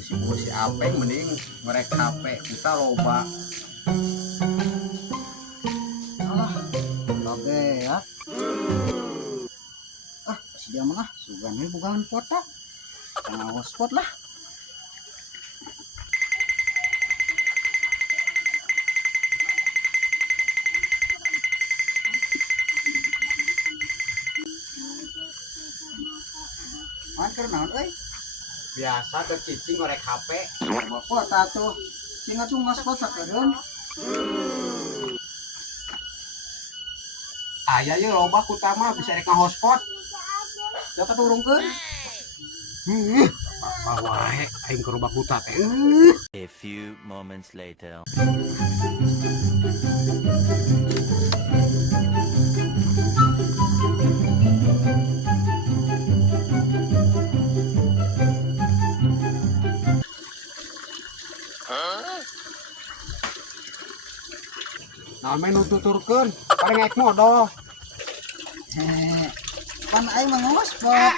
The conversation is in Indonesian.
si Apeng mending mereka HP kita loba. Alah, oke ya. Si dia mah sugan we bukan foto. Tengah hotspot lah. Man keur naon euy? Biasa ke cicing ngorek HP. Foto tuh. Singa tuh hotspot sakedeun. Aya ye loba kutama bisa rek hotspot. Dapat turunkeun. Apa wae aing ke robak buta teh. A few moments later. Naon main nututurkeun, paling naik modal. Kan aing mah hotspot.